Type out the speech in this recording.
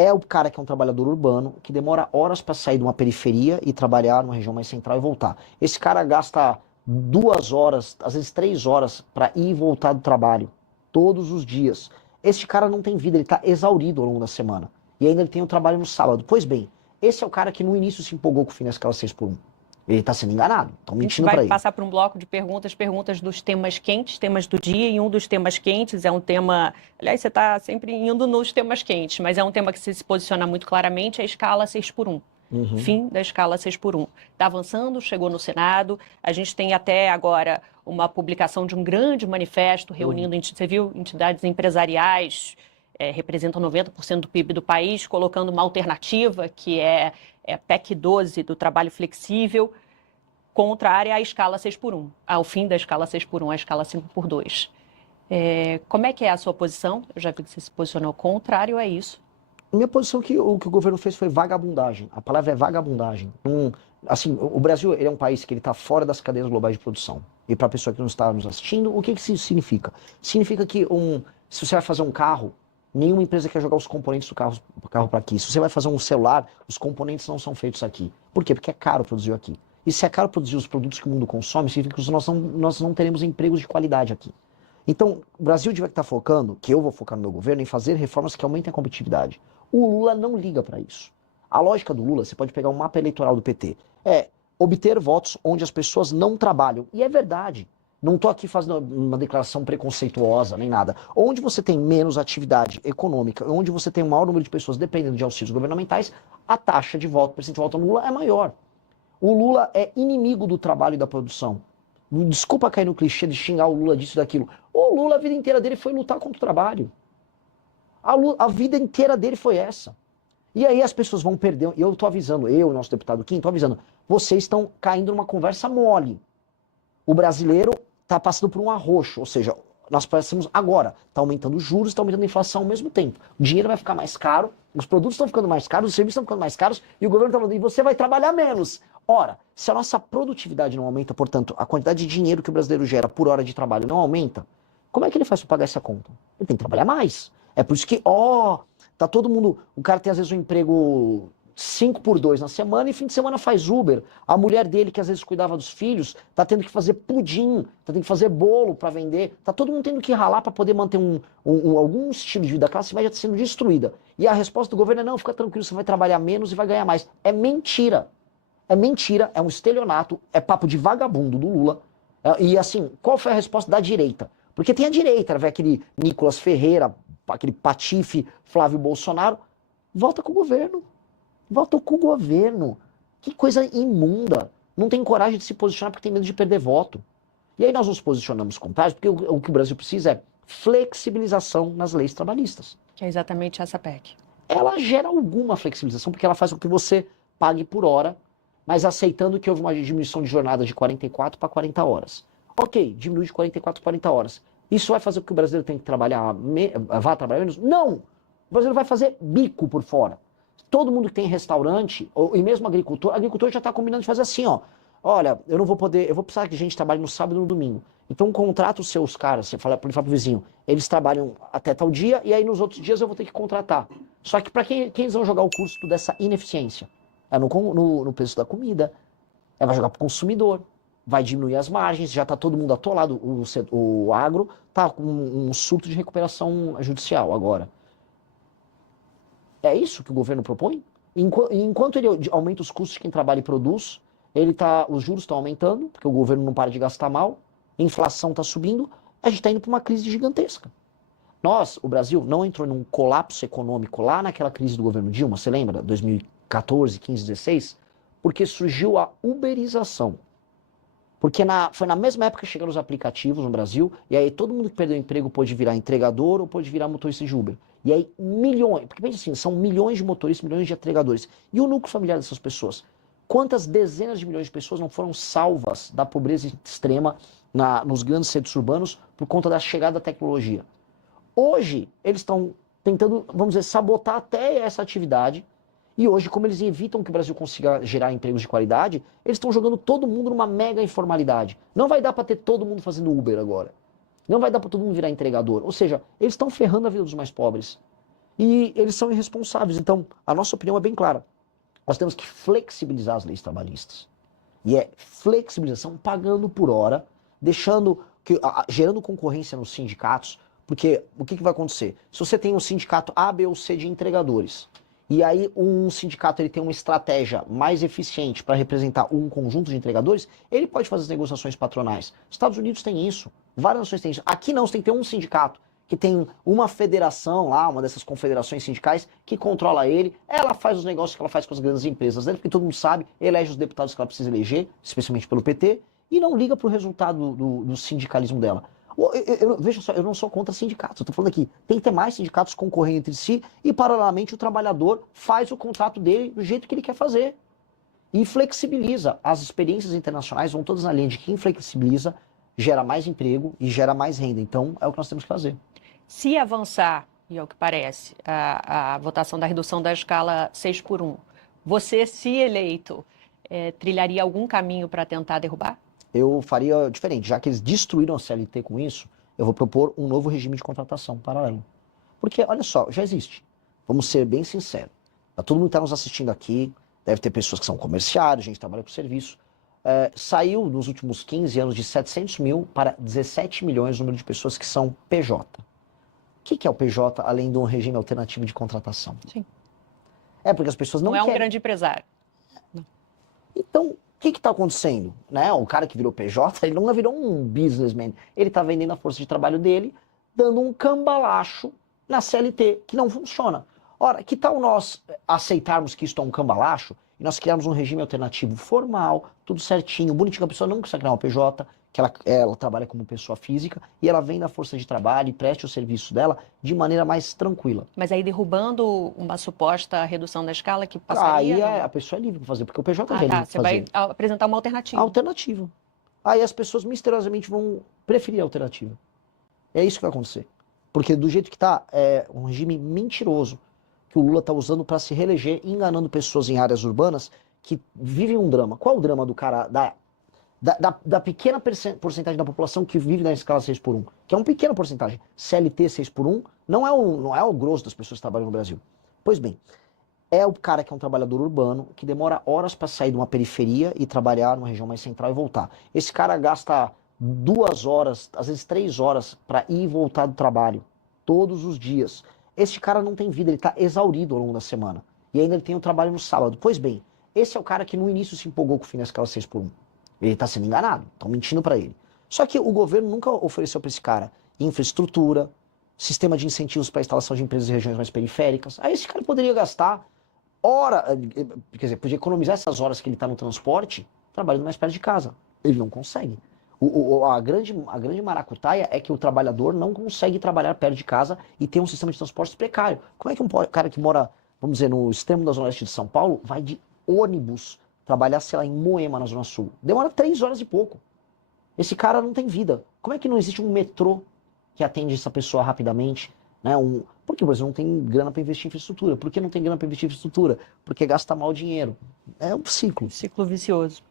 é o cara que é um trabalhador urbano, que demora horas para sair de uma periferia e trabalhar numa região mais central e voltar. Esse cara gasta 2 horas, às vezes 3 horas, para ir e voltar do trabalho, todos os dias. Esse cara não tem vida, ele está exaurido ao longo da semana. E ainda ele tem o trabalho no sábado. Pois bem, esse é o cara que no início se empolgou com o fim da escala 6x1. Ele está sendo enganado, estão A gente mentindo vai para ele. passar por um bloco de perguntas dos temas quentes, temas do dia, e um dos temas quentes é um tema... Aliás, você está sempre indo nos temas quentes, mas é um tema que se posiciona muito claramente, é a escala 6x1. Fim da escala 6x1. Está avançando, chegou no Senado, a gente tem até agora uma publicação de um grande manifesto reunindo, você viu, entidades empresariais, representam 90% do PIB do país, colocando uma alternativa, que é PEC 12 do trabalho flexível, contrária à escala 6x1, ao fim da escala 6x1, à escala 5x2. Como é que é a sua posição? Eu já vi que você se posicionou contrário a isso. Minha posição é que o governo fez foi vagabundagem. A palavra é vagabundagem. Assim, o Brasil ele é um país que ele está fora das cadeias globais de produção. E para a pessoa que não está nos assistindo, o que isso significa? Significa que se você vai fazer um carro, nenhuma empresa quer jogar os componentes do carro para aqui. Se você vai fazer um celular, os componentes não são feitos aqui. Por quê? Porque é caro produzir aqui. E se é caro produzir os produtos que o mundo consome, significa que nós não teremos empregos de qualidade aqui. Então, o Brasil devia estar focando, que eu vou focar no meu governo, em fazer reformas que aumentem a competitividade. O Lula não liga para isso. A lógica do Lula, você pode pegar um mapa eleitoral do PT, é obter votos onde as pessoas não trabalham. E é verdade. Não estou aqui fazendo uma declaração preconceituosa, nem nada. Onde você tem menos atividade econômica, onde você tem um maior número de pessoas dependendo de auxílios governamentais, a taxa de voto, percentual de voto no Lula é maior. O Lula é inimigo do trabalho e da produção. Desculpa cair no clichê de xingar o Lula disso e daquilo. O Lula, a vida inteira dele foi lutar contra o trabalho. A vida inteira dele foi essa. E aí as pessoas vão perder. E eu estou avisando, eu, nosso deputado Kim, estou avisando. Vocês estão caindo numa conversa mole. O brasileiro está passando por um arroxo. Ou seja, nós passamos agora. Está aumentando os juros, está aumentando a inflação ao mesmo tempo. O dinheiro vai ficar mais caro, os produtos estão ficando mais caros, os serviços estão ficando mais caros, e o governo está falando, e você vai trabalhar menos. Ora, se a nossa produtividade não aumenta, portanto, a quantidade de dinheiro que o brasileiro gera por hora de trabalho não aumenta, como é que ele faz para pagar essa conta? Ele tem que trabalhar mais. É por isso que, tá todo mundo, o cara tem às vezes um emprego 5x2 na semana e fim de semana faz Uber. A mulher dele, que às vezes cuidava dos filhos, tá tendo que fazer pudim, tá tendo que fazer bolo para vender, tá todo mundo tendo que ralar para poder manter algum estilo de vida. A classe média tá sendo destruída. E a resposta do governo é, não, fica tranquilo, você vai trabalhar menos e vai ganhar mais. É mentira. É mentira, é um estelionato, é papo de vagabundo do Lula. E assim, qual foi a resposta da direita? Porque tem a direita, vai aquele Nicolas Ferreira, aquele patife Flávio Bolsonaro, volta com o governo. Volta com o governo. Que coisa imunda. Não tem coragem de se posicionar porque tem medo de perder voto. E aí nós nos posicionamos contrários porque o que o Brasil precisa é flexibilização nas leis trabalhistas. Que é exatamente essa PEC. Ela gera alguma flexibilização porque ela faz com que você pague por hora, mas aceitando que houve uma diminuição de jornada de 44 para 40 horas. Ok, diminui de 44 para 40 horas. Isso vai fazer com que o brasileiro tenha que trabalhar, vá trabalhar menos? Não! O brasileiro vai fazer bico por fora. Todo mundo que tem restaurante, e mesmo agricultor já está combinando de fazer assim, ó. Olha, eu não vou poder, eu vou precisar que a gente trabalhe no sábado e no domingo. Então contrata os seus caras, você fala pro vizinho, eles trabalham até tal dia e aí nos outros dias eu vou ter que contratar. Só que para quem eles vão jogar o custo dessa ineficiência? É no preço da comida, vai jogar para o consumidor, vai diminuir as margens, já está todo mundo atolado, o agro está com um surto de recuperação judicial agora. É isso que o governo propõe? Enquanto ele aumenta os custos de quem trabalha e produz, os juros estão aumentando, porque o governo não para de gastar mal, a inflação está subindo, a gente está indo para uma crise gigantesca. O Brasil, não entrou num colapso econômico lá naquela crise do governo Dilma, você lembra? 2014, 15, 16? Porque surgiu a uberização. Porque foi na mesma época que chegaram os aplicativos no Brasil, e aí todo mundo que perdeu o emprego pôde virar entregador ou pôde virar motorista de Uber. E aí milhões, porque pensa assim, são milhões de motoristas, milhões de entregadores. E o núcleo familiar dessas pessoas? Quantas dezenas de milhões de pessoas não foram salvas da pobreza extrema nos grandes centros urbanos por conta da chegada da tecnologia? Hoje, eles estão tentando, vamos dizer, sabotar até essa atividade. E hoje, como eles evitam que o Brasil consiga gerar empregos de qualidade, eles estão jogando todo mundo numa mega informalidade. Não vai dar para ter todo mundo fazendo Uber agora. Não vai dar para todo mundo virar entregador. Ou seja, eles estão ferrando a vida dos mais pobres. E eles são irresponsáveis. Então, a nossa opinião é bem clara. Nós temos que flexibilizar as leis trabalhistas. E é flexibilização pagando por hora, gerando concorrência nos sindicatos, porque o que vai acontecer? Se você tem um sindicato A, B ou C de entregadores, e aí um sindicato ele tem uma estratégia mais eficiente para representar um conjunto de entregadores, ele pode fazer as negociações patronais. Os Estados Unidos tem isso, várias nações têm isso. Aqui não, você tem que ter um sindicato que tem uma federação lá, uma dessas confederações sindicais, que controla ele, ela faz os negócios que ela faz com as grandes empresas dele, porque todo mundo sabe, elege os deputados que ela precisa eleger, especialmente pelo PT, e não liga para o resultado do sindicalismo dela. Veja só, eu não sou contra sindicatos, eu estou falando aqui, tem que ter mais sindicatos concorrendo entre si, e paralelamente o trabalhador faz o contrato dele do jeito que ele quer fazer. E flexibiliza. As experiências internacionais vão todas na linha de quem flexibiliza, gera mais emprego e gera mais renda. Então, é o que nós temos que fazer. Se avançar, e é o que parece, a votação da redução da escala 6x1, você, se eleito, trilharia algum caminho para tentar derrubar? Eu faria diferente. Já que eles destruíram a CLT com isso, eu vou propor um novo regime de contratação paralelo. Porque, olha só, já existe. Vamos ser bem sinceros. Todo mundo que está nos assistindo aqui, deve ter pessoas que são comerciários, gente que trabalha com serviço. Saiu nos últimos 15 anos de 700 mil para 17 milhões o número de pessoas que são PJ. O que é o PJ, além de um regime alternativo de contratação? Sim. Porque as pessoas não é querem. Um grande empresário. Não. Então, o que está acontecendo? Né? O cara que virou PJ, ele não virou um businessman. Ele está vendendo a força de trabalho dele, dando um cambalacho na CLT, que não funciona. Ora, que tal nós aceitarmos que isso é um cambalacho e nós criarmos um regime alternativo formal, tudo certinho, bonitinho, a pessoa não precisa criar uma PJ, que ela trabalha como pessoa física e ela vem da força de trabalho e preste o serviço dela de maneira mais tranquila. Mas aí derrubando uma suposta redução da escala que passaria... Aí a pessoa é livre para fazer, porque o PJ é livre para fazer. Você vai apresentar uma alternativa. Alternativa. Aí as pessoas misteriosamente vão preferir a alternativa. É isso que vai acontecer. Porque do jeito que está, é um regime mentiroso que o Lula está usando para se reeleger, enganando pessoas em áreas urbanas que vivem um drama. Qual é o drama do cara, da pequena porcentagem da população que vive na escala 6x1? Que é uma pequena porcentagem. CLT 6x1 não é o grosso das pessoas que trabalham no Brasil. Pois bem, é o cara que é um trabalhador urbano, que demora horas para sair de uma periferia e trabalhar numa região mais central e voltar. Esse cara gasta 2 horas, às vezes 3 horas, para ir e voltar do trabalho, todos os dias. Esse cara não tem vida, ele está exaurido ao longo da semana. E ainda ele tem o trabalho no sábado. Pois bem, esse é o cara que no início se empolgou com o fim da escala 6x1. Ele está sendo enganado, estão mentindo para ele. Só que o governo nunca ofereceu para esse cara infraestrutura, sistema de incentivos para a instalação de empresas em regiões mais periféricas. Aí esse cara poderia gastar quer dizer, podia economizar essas horas que ele está no transporte, trabalhando mais perto de casa. Ele não consegue. A grande maracutaia é que o trabalhador não consegue trabalhar perto de casa e ter um sistema de transporte precário. Como é que um cara que mora, vamos dizer, no extremo da Zona Oeste de São Paulo, vai de ônibus trabalhar, sei lá, em Moema, na Zona Sul? Demora 3 horas e pouco. Esse cara não tem vida. Como é que não existe um metrô que atende essa pessoa rapidamente? Né? Porque o Brasil não tem grana para investir em infraestrutura. Por que não tem grana para investir em infraestrutura? Porque gasta mal dinheiro. É um ciclo. Ciclo vicioso.